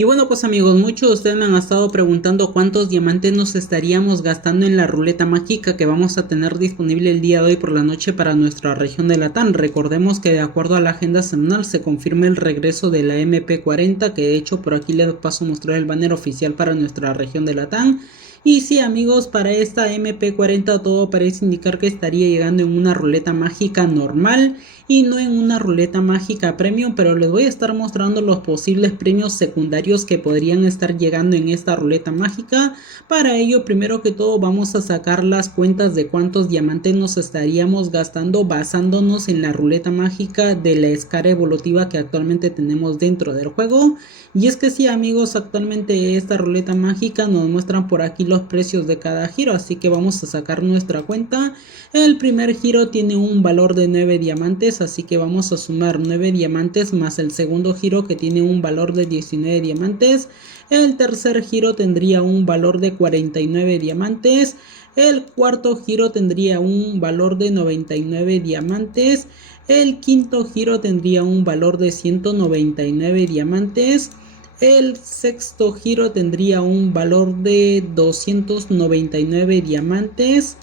Y bueno, pues amigos, muchos de ustedes me han estado preguntando cuántos diamantes nos estaríamos gastando en la ruleta mágica que vamos a tener disponible el día de hoy por la noche para nuestra región de Latam. Recordemos que de acuerdo a la agenda semanal se confirma el regreso de la MP40, que de hecho por aquí les paso a mostrar el banner oficial para nuestra región de Latam. Y sí amigos, para esta MP40 todo parece indicar que estaría llegando en una ruleta mágica normal y no en una ruleta mágica premium, pero les voy a estar mostrando los posibles premios secundarios que podrían estar llegando en esta ruleta mágica. Para ello, primero que todo vamos a sacar las cuentas de cuántos diamantes nos estaríamos gastando basándonos en la ruleta mágica de la escala evolutiva que actualmente tenemos dentro del juego. Y es que sí amigos, actualmente esta ruleta mágica nos muestran por aquí los precios de cada giro, así que vamos a sacar nuestra cuenta. El primer giro tiene un valor de 9 diamantes, así que vamos a sumar 9 diamantes más el segundo giro que tiene un valor de 19 diamantes. El tercer giro tendría un valor de 49 diamantes. El cuarto giro tendría un valor de 99 diamantes. El quinto giro tendría un valor de 199 diamantes. El sexto giro tendría un valor de 299 diamantes.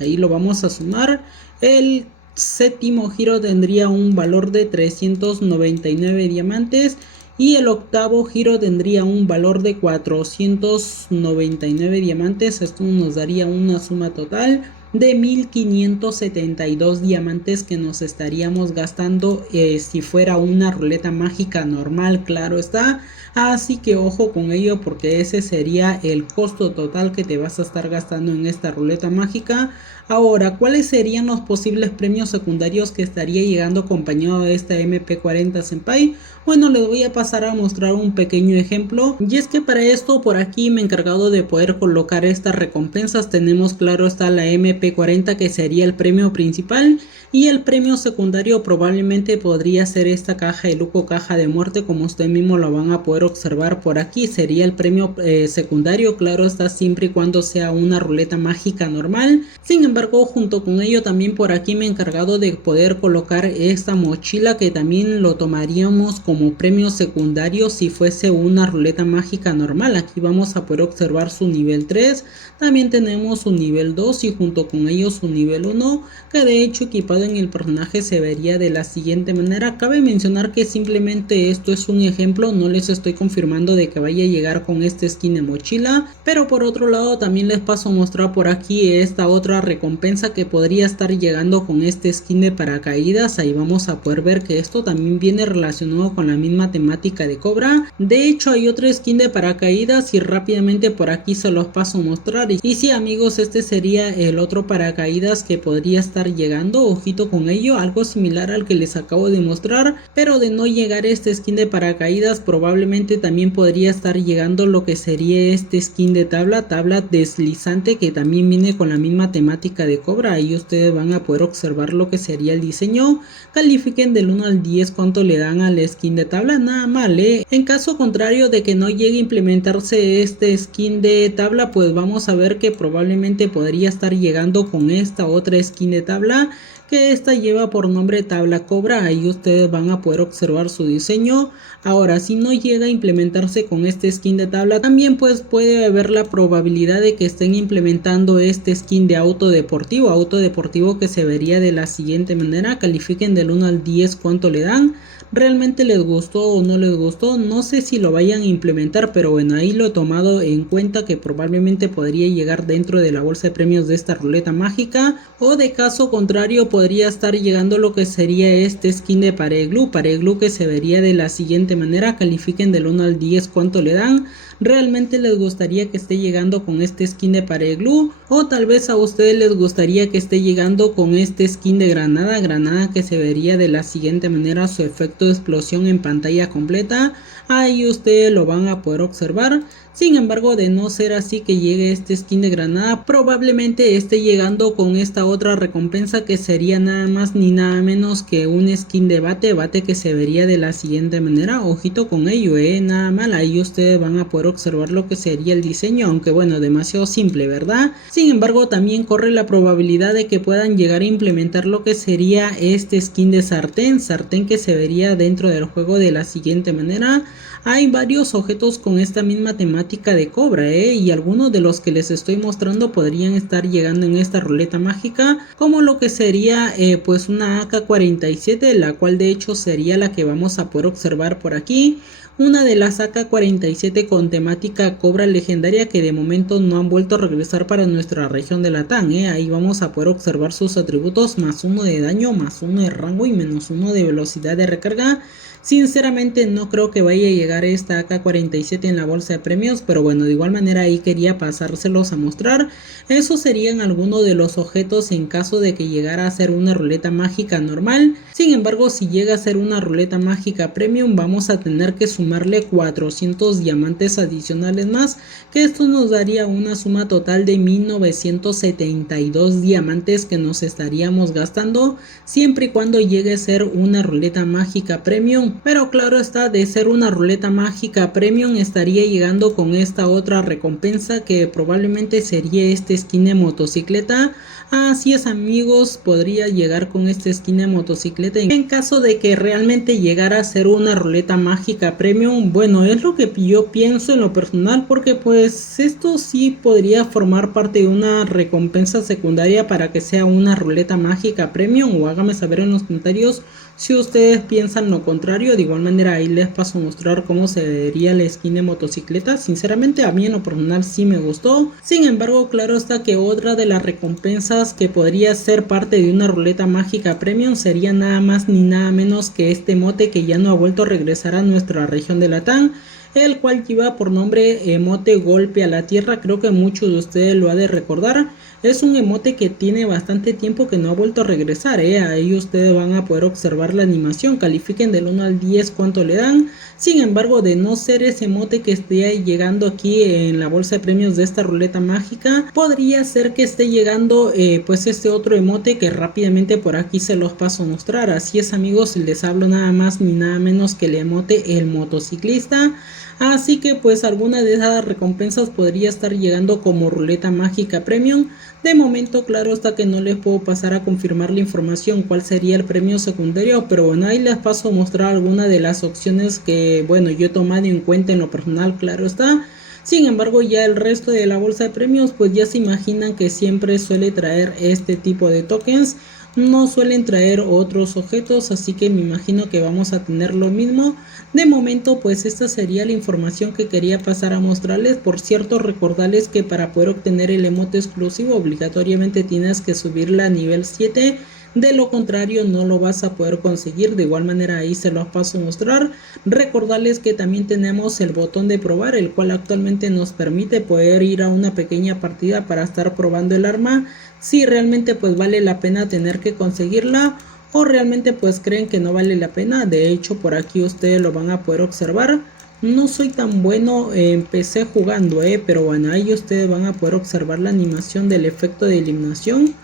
Ahí lo vamos a sumar. El séptimo giro tendría un valor de 399 diamantes. Y el octavo giro tendría un valor de 499 diamantes. Esto nos daría una suma total de 1572 diamantes que nos estaríamos gastando si fuera una ruleta mágica normal, claro está. Así que ojo con ello porque ese sería el costo total que te vas a estar gastando en esta ruleta mágica. Ahora, ¿cuáles serían los posibles premios secundarios que estaría llegando acompañado de esta MP40 Senpai? Bueno, les voy a pasar a mostrar un pequeño ejemplo. Y es que para esto por aquí me he encargado de poder colocar estas recompensas. Tenemos claro está la MP40 que sería el premio principal. Y el premio secundario probablemente podría ser esta caja de lujo, caja de muerte, como ustedes mismos lo van a poder observar por aquí. Sería el premio secundario, claro está, siempre y cuando sea una ruleta mágica normal. Sin embargo, junto con ello también por aquí me he encargado de poder colocar esta mochila que también lo tomaríamos como premio secundario si fuese una ruleta mágica normal. Aquí vamos a poder observar su nivel 3. También tenemos su nivel 2 y junto con ello su nivel 1, que de hecho equipado en el personaje se vería de la siguiente manera. Cabe mencionar que simplemente esto es un ejemplo, no les estoy confirmando de que vaya a llegar con este skin de mochila, pero por otro lado también les paso a mostrar por aquí esta otra recompensa que podría estar llegando con este skin de paracaídas. Ahí vamos a poder ver que esto también viene relacionado con la misma temática de Cobra. De hecho hay otro skin de paracaídas y rápidamente por aquí se los paso a mostrar. Y sí amigos, este sería el otro paracaídas que podría estar llegando, ojito con ello, algo similar al que les acabo de mostrar, pero de no llegar este skin de paracaídas probablemente también podría estar llegando lo que sería este skin de tabla deslizante que también viene con la misma temática de Cobra. Ahí ustedes van a poder observar lo que sería el diseño. Califiquen del 1 al 10 cuánto le dan al skin de tabla, nada mal, En caso contrario de que no llegue a implementarse este skin de tabla, pues vamos a ver que probablemente podría estar llegando con esta otra skin de tabla, que esta lleva por nombre tabla Cobra. Ahí ustedes van a poder observar su diseño. Ahora, si no llega a implementarse con este skin de tabla, también pues puede haber la probabilidad de que estén implementando este skin de auto deportivo que se vería de la siguiente manera. Califiquen del 1 al 10 cuánto le dan. ¿Realmente les gustó o no les gustó? No sé si lo vayan a implementar, pero bueno, ahí lo he tomado en cuenta que probablemente podría llegar dentro de la bolsa de premios de esta ruleta mágica, o de caso contrario podría estar llegando lo que sería este skin de Pareglu que se vería de la siguiente manera. Califiquen del 1 al 10 cuánto le dan. ¿Realmente les gustaría que esté llegando con este skin de Pareglu? O tal vez a ustedes les gustaría que esté llegando con este skin de Granada que se vería de la siguiente manera, su efecto de explosión en pantalla completa. Ahí ustedes lo van a poder observar. Sin embargo, de no ser así que llegue este skin de Granada, probablemente esté llegando con esta otra recompensa que sería nada más ni nada menos que un skin de bate que se vería de la siguiente manera. Ojito con ello, nada mal. Ahí ustedes van a poder observar lo que sería el diseño, aunque bueno, demasiado simple, ¿verdad? Sin embargo, también corre la probabilidad de que puedan llegar a implementar lo que sería este skin de sartén que se vería dentro del juego de la siguiente manera. Hay varios objetos con esta misma temática de cobra, y algunos de los que les estoy mostrando podrían estar llegando en esta ruleta mágica, como lo que sería pues una AK-47, la cual de hecho sería la que vamos a poder observar por aquí. Una de las AK-47 con temática cobra legendaria que de momento no han vuelto a regresar para nuestra región de Latam. Ahí vamos a poder observar sus atributos: más 1 de daño, más 1 de rango y menos 1 de velocidad de recarga. Sinceramente no creo que vaya a llegar esta AK-47 en la bolsa de premios, pero bueno, de igual manera ahí quería pasárselos a mostrar. Esos serían algunos de los objetos en caso de que llegara a ser una ruleta mágica normal. Sin embargo, si llega a ser una ruleta mágica premium, vamos a tener que sumarle 400 diamantes adicionales más, que esto nos daría una suma total de 1972 diamantes que nos estaríamos gastando, siempre y cuando llegue a ser una ruleta mágica premium. Pero claro está, de ser una ruleta mágica premium estaría llegando con esta otra recompensa, que probablemente sería este skin de motocicleta. Así es amigos, podría llegar con este skin de motocicleta en caso de que realmente llegara a ser una ruleta mágica premium. Bueno, es lo que yo pienso en lo personal, porque pues esto sí podría formar parte de una recompensa secundaria para que sea una ruleta mágica premium, o hágame saber en los comentarios si ustedes piensan lo contrario. De igual manera ahí les paso a mostrar cómo se vería la skin de motocicleta. Sinceramente a mí en lo personal sí me gustó. Sin embargo, claro está que otra de las recompensas que podría ser parte de una ruleta mágica premium sería nada más ni nada menos que este emote que ya no ha vuelto a regresar a nuestra región de Latam, el cual lleva por nombre emote golpe a la tierra. Creo que muchos de ustedes lo ha de recordar. Es un emote que tiene bastante tiempo que no ha vuelto a regresar. Ahí ustedes van a poder observar la animación. Califiquen del 1 al 10 cuánto le dan. Sin embargo, de no ser ese emote que esté llegando aquí en la bolsa de premios de esta ruleta mágica, podría ser que esté llegando pues este otro emote, que rápidamente por aquí se los paso a mostrar. Así es amigos, les hablo nada más ni nada menos que el emote el motociclista. Así que pues alguna de esas recompensas podría estar llegando como ruleta mágica premium. De momento claro está que no les puedo pasar a confirmar la información cuál sería el premio secundario, pero bueno, ahí les paso a mostrar algunas de las opciones que bueno yo he tomado en cuenta en lo personal, claro está. Sin embargo, ya el resto de la bolsa de premios pues ya se imaginan que siempre suele traer este tipo de tokens. No suelen traer otros objetos, así que me imagino que vamos a tener lo mismo. De momento pues esta sería la información que quería pasar a mostrarles. Por cierto, recordarles que para poder obtener el emote exclusivo obligatoriamente tienes que subirla a nivel 7. De lo contrario no lo vas a poder conseguir. De igual manera ahí se los paso a mostrar. Recordarles que también tenemos el botón de probar, el cual actualmente nos permite poder ir a una pequeña partida para estar probando el arma, si realmente pues vale la pena tener que conseguirla, o realmente pues creen que no vale la pena. De hecho por aquí ustedes lo van a poder observar. No soy tan bueno en PC jugando, pero bueno, ahí ustedes van a poder observar la animación del efecto de eliminación.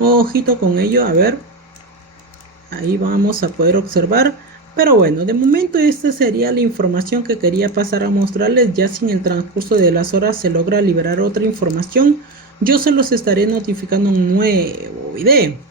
Ojito con ello, a ver, ahí vamos a poder observar. Pero bueno, de momento esta sería la información que quería pasar a mostrarles. Ya si en el transcurso de las horas se logra liberar otra información, yo se los estaré notificando en un nuevo video.